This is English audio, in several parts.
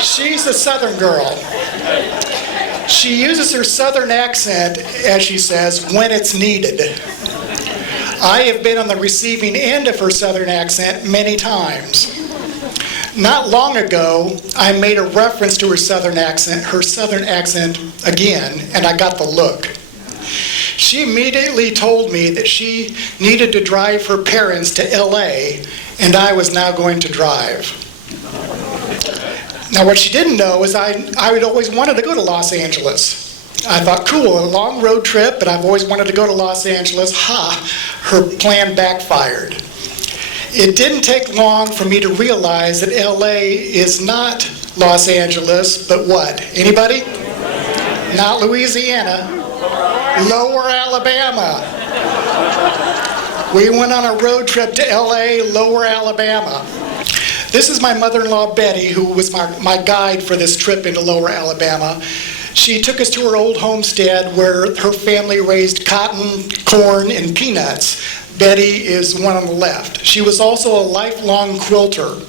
She's a Southern girl. She uses her Southern accent, as she says, when it's needed. I have been on the receiving end of her Southern accent many times. Not long ago, I made a reference to her Southern accent again, and I got the look. She immediately told me that she needed to drive her parents to LA, and I was now going to drive. Now, what she didn't know is I had always wanted to go to Los Angeles. I thought, cool, a long road trip, but I've always wanted to go to Los Angeles. Her plan backfired. It didn't take long for me to realize that LA is not Los Angeles, but what? Anybody? Not Louisiana. Lower Alabama. We went on a road trip to LA, Lower Alabama. This is my mother-in-law, Betty, who was my guide for this trip into Lower Alabama. She took us to her old homestead where her family raised cotton, corn, and peanuts. Betty is one on the left. She was also a lifelong quilter.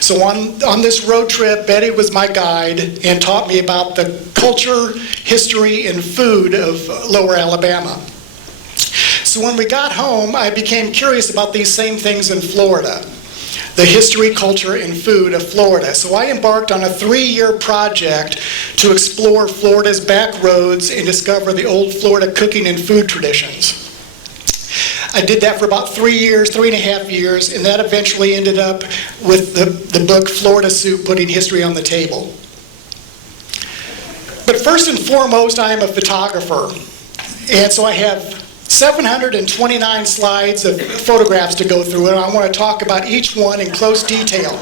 So on this road trip, Betty was my guide and taught me about the culture, history, and food of Lower Alabama. So when we got home, I became curious about these same things in Florida, the history, culture, and food of Florida. So I embarked on a 3-year project to explore Florida's back roads and discover the old Florida cooking and food traditions. I did that for about 3.5 years, and that eventually ended up with the book Florida Soup, Putting History on the Table. But first and foremost, I am a photographer, and so I have 729 slides of photographs to go through, and I want to talk about each one in close detail.